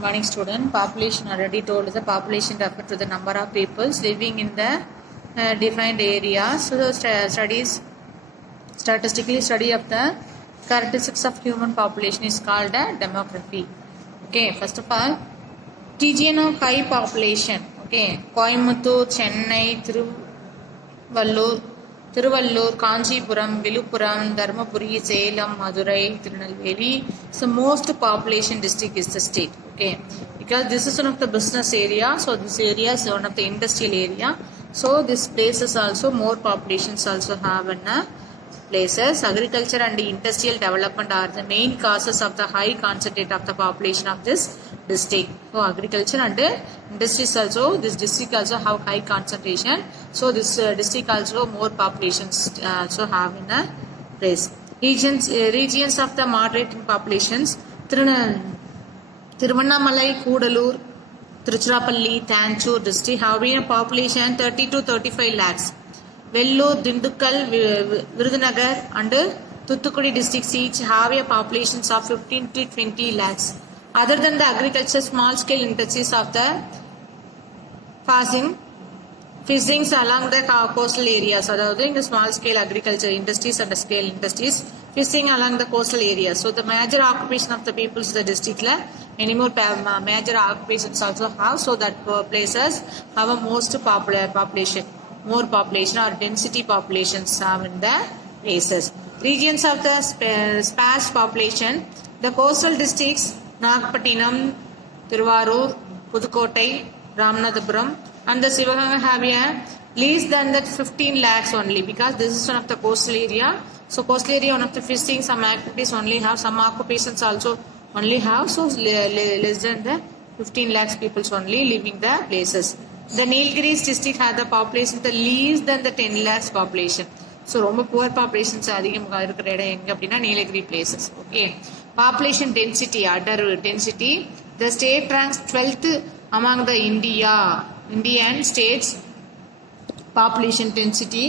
Morning student. Population already told the population refer to the number of peoples living in the defined areas. So the statistically study of the characteristics of human population is called a demography. Okay, first of all, region of high population. Okay, Coimbatore, Chennai, Tiruvallur, Kanchipuram, Viluppuram, Dharmapuri, Salem, Madurai, Tirunelveli. So most population district is the state. Okay, because this is one of the business area, so this area is one of the industrial area. So this places also more populations also have in places. Agriculture and industrial development are the main causes of the high concentrate of the population of this district. So agriculture and industries also, this district also have high concentration. So this district also more populations also have in a place. Regions of the moderate populations, Tiruvannamalai, Kudalur, Tiruchirappalli, Tanjore district having a population 30 to 35 lakhs. Vellore, Dindukkal, Virudhunagar and Thoothukudi districts each have a populations of 15 to 20 lakhs. Other than the agriculture, small scale industries of the fishings along the coastal areas. So the small scale agriculture industries and the scale industries fishing along the coastal areas. So the major occupation of the peoples in the district many more major occupations also have, so that places have a most popular population, more population or density populations have in the places. Regions of the sparse population, the coastal districts Nagapattinam, Tiruvarur, Pudukottai, Ramanathapuram and the Sivaganga have a less than that 15 lakhs only, because this is one of the coastal area. So coastal area, one of the fishing, some activities only have, some occupations also only have, so less than the 15 lakhs people only living the places. The Nilgiris district has the population the least than the 10 lakhs population. So ரொம்ப poor populations அதிகமாக இருக்கிற இடம் எங்க அப்படின்னா Nilgiri places. Okay, population density, other density, the state ranks 12th among the Indian states population density.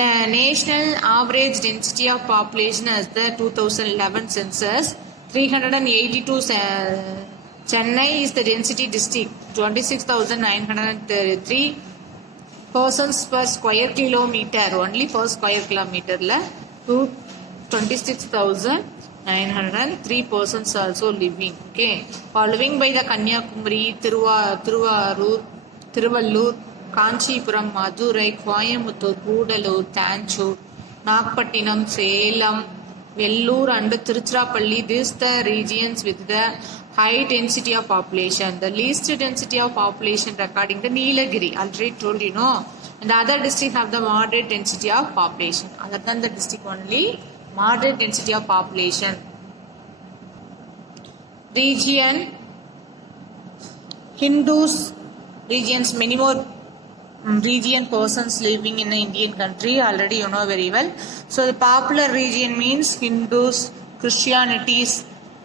The national average density of population as the 2011 census 382. Chennai is the density district, 26,933 persons per square kilometer, only per square kilometer to 26,903 persons also living. Okay, following by the Kanyakumari, Tiruvarur, Tiruvallur, Kanchipuram, Madurai, Coimbatore, Kudalur, Tanjore, Nagapattinam, Salem, Vellore and Tiruchirappalli. These the regions with the high density of population. The least density of population recording the Nilgiri. Already told you know. And the other district have the moderate density of population. Other than the district only, moderate density of population. Region, Hindus, regions, many more region persons living in the Indian country, already you know very well. So the popular region means Hindus, Christianities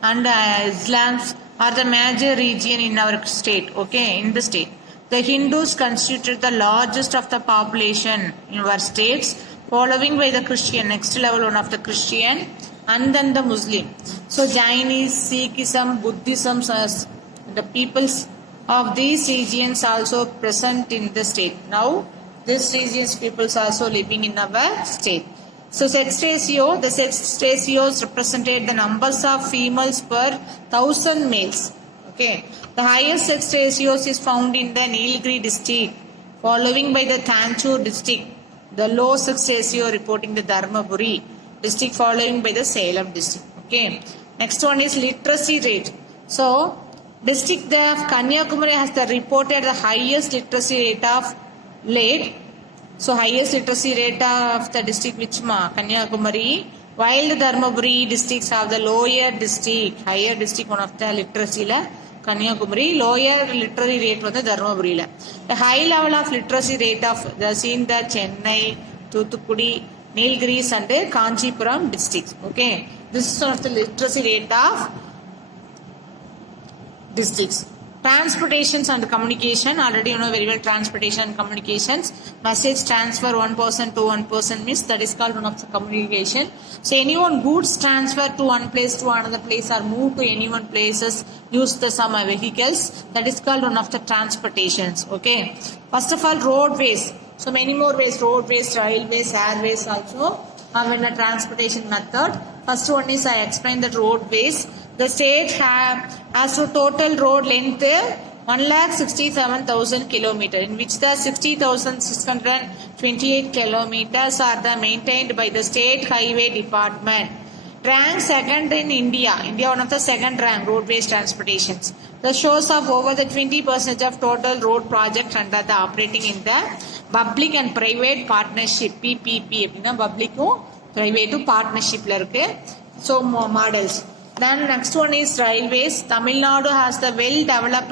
and Islams are the major region in our state. Okay, in the state, the Hindus constitute the largest of the population in our states, following by the Christian, next level one of the Christian and then the Muslim. So Jainis, Sikhism, Buddhism, the peoples of these regions also present in the state. Now these regions peoples also living in our state. So sex ratio, the sex ratios represented the numbers of females per 1,000 males. Okay, the highest sex ratios is found in the Nilgiri district, following by the Tanjore district. The low sex ratio reporting the Dharmapuri district, following by the Salem district. Okay, next one is literacy rate. So district of Kanyakumari has the reported the highest literacy rate of late. So highest literacy rate of the district which Kanyakumari, while the Dharmapuri districts have the lower district, higher district one of the literacy Kanyakumari, lower literary rate was the Dharmapuri. The high level of literacy rate of the seen the Chennai, Thoothukudi, Nilgiris and Kanchipuram districts. Okay, this is one of the literacy rate of districts. Transportations and communication, already you know very well transportation and communications. Message transfer one person to one person means that is called one of the communication. So anyone goods transfer to one place to another place or move to any one places use the some vehicles, that is called one of the transportations. Okay. First of all, roadways. So many more ways, roadways, railways, airways also have in a transportation method. First one is I explained that roadways. The state has a total road length 1,67,000 kilometers, in which the 60,628 kilometers are the maintained by the State Highway Department. Ranked second in India. India one of the second rank roadways transportations. The shows of over the 20% of total road projects under the operating in the public and private partnership PPP. Public private partnership. So models. Then next one is railways. Tamil Nadu has the well-developed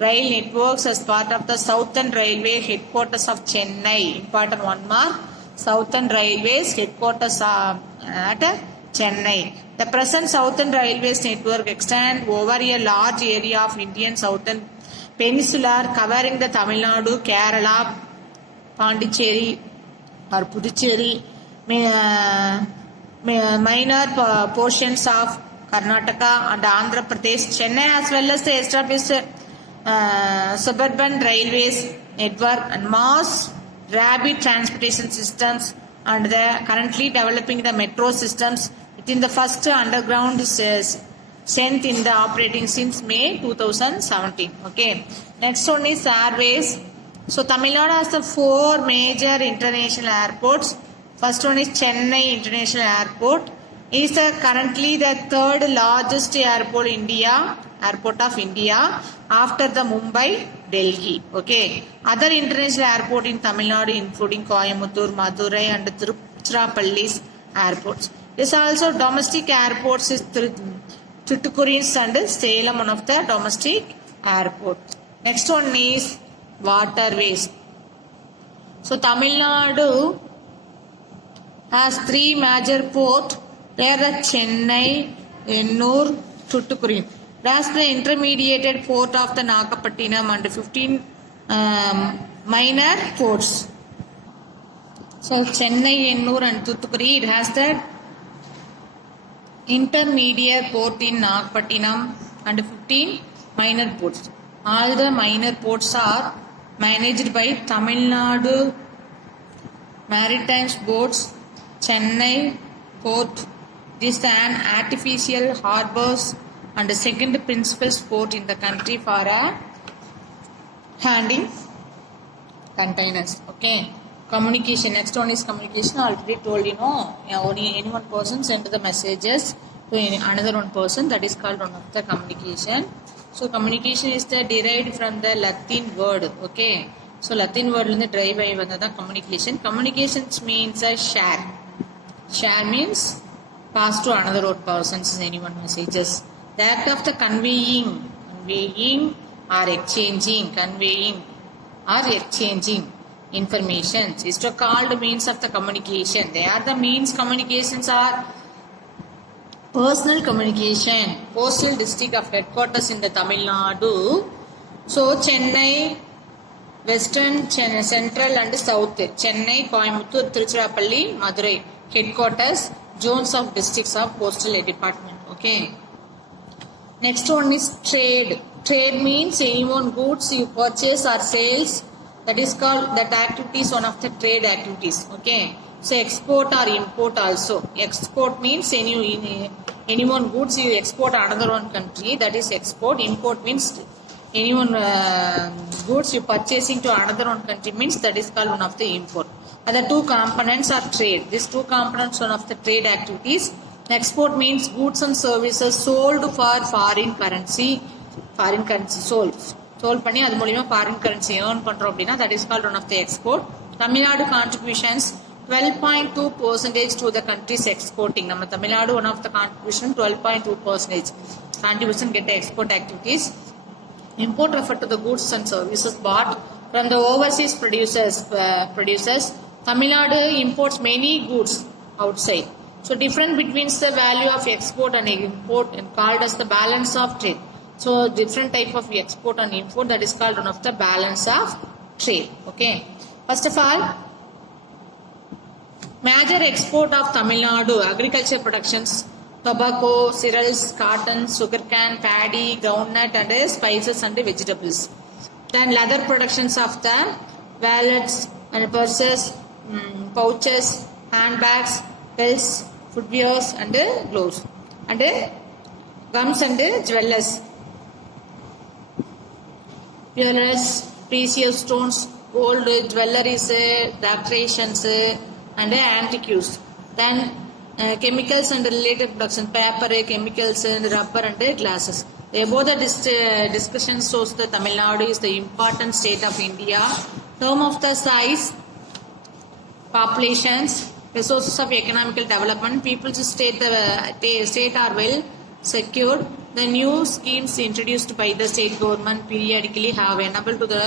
rail networks as part of the Southern Railway headquarters of Chennai. Important one mark. Southern Railways headquarters at Chennai. The present Southern Railways network extends over a large area of Indian Southern Peninsula covering the Tamil Nadu, Kerala, Pondicherry or Puducherry, minor portions of Karnataka and Andhra Pradesh, Chennai, as well as the established suburban railways network and mass rapid transportation systems, and they are currently developing the metro systems within the first underground strength in the operating since May 2017. Okay. Next one is airways. So Tamil Nadu has the 4 major international airports. First one is Chennai International Airport. It is currently the 3rd largest airport of India after the Mumbai, Delhi. Okay. Other international airport in Tamil Nadu including Coimbatore, Madurai and Tiruchirappalli airports. There is also domestic airports is Thoothukudi and Salem, one of the domestic airports. Next one is waterways. So Tamil Nadu has 3 major ports. They are the Chennai, Ennur, Thoothukudi. That's the intermediate port of the Nagapattinam and 15 minor ports. So Chennai, Ennur and Thoothukudi, it has the intermediate port in Nagapattinam and 15 minor ports. All the minor ports are managed by Tamil Nadu Maritime Boards. Chennai port is an artificial harbours and the second principal port in the country for handling containers. Okay. Communication. Next one is communication. I already told only any one person send the messages to another one person. That is called one of the communication. So communication is derived from the Latin word. Okay. So Latin word derive by communication. Communications means a share. Share means pass to another person anyone messages. The act of the conveying or exchanging information is called means of the communication. They are the means. Communications are personal communication. Postal district of headquarters in the Tamil Nadu. So Chennai, Western, Central and South. Chennai, Coimbatore, Tiruchirappalli, Madurai. Headquarters, zones of districts of postal department. Okay. Next one is trade. Trade means any one goods you purchase or sales. That is called, that activity is one of the trade activities. Okay. So export or import also. Export means any one goods you export another one country. That is export. Import means any one goods you purchasing to another one country means that is called one of the import. And the 2 components are trade. These 2 components are one of the trade activities. Export means goods and services sold for foreign currency sold பண்ணி அது மூலமா foreign currency earn பண்றோம் அப்படினா that is called one of the export. Tamil Nadu contributions 12.2% to the country's exporting. நம்ம Tamil Nadu one of the contribution 12.2% contribution get the export activities. Import refer to the goods and services bought from the overseas producers. Tamil Nadu imports many goods outside. So difference between the value of export and import is called as the balance of trade. So different type of export and import, that is called one of the balance of trade. Okay. First of all, major export of Tamil Nadu agriculture productions: tobacco, cereals, cotton, sugarcane, paddy, groundnut, and spices and vegetables. Then leather productions of the wallets and purses, pouches, handbags, belts, footwears, and gloves, and gums and jewelers. Jewelers, precious stones, gold, jewelries, decorations, and antiques. Then chemicals and related production: paper, chemicals, and rubber, and glasses. Above the discussion shows that Tamil Nadu is the important state of India. Term of the size, populations, resources of economical development, people's state are well secured. The new schemes introduced by the state government periodically have enabled to the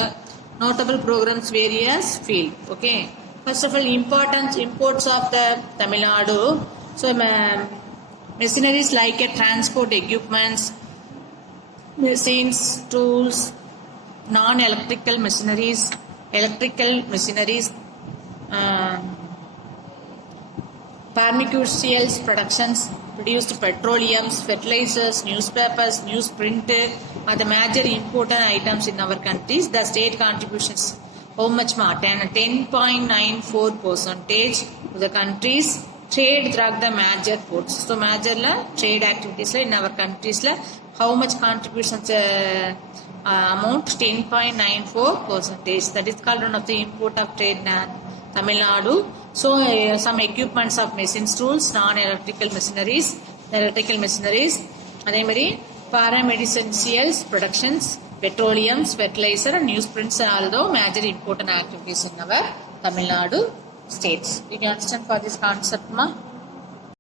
notable programs various field. Okay. First of all, imports of the Tamil Nadu. So machineries like transport equipments, machines, tools, non-electrical machineries, electrical machineries, pharmaceuticals productions, produced petroleums, fertilizers, newspapers, newsprint are the major important items in our countries. The state contributions, how much more? 10.94% to the countries trade through the major ports. So major trade activities in our countries, how much contributions amount? 10.94%. That is called one of the import of trade in Tamil Nadu. So some equipments of machines, tools, non-electrical machineries, அதே மாதிரி paramedicinals productions, petroleums, fertilizer, and newsprints are all the major important activities in our Tamil Nadu states. You can understand for this concept, ma?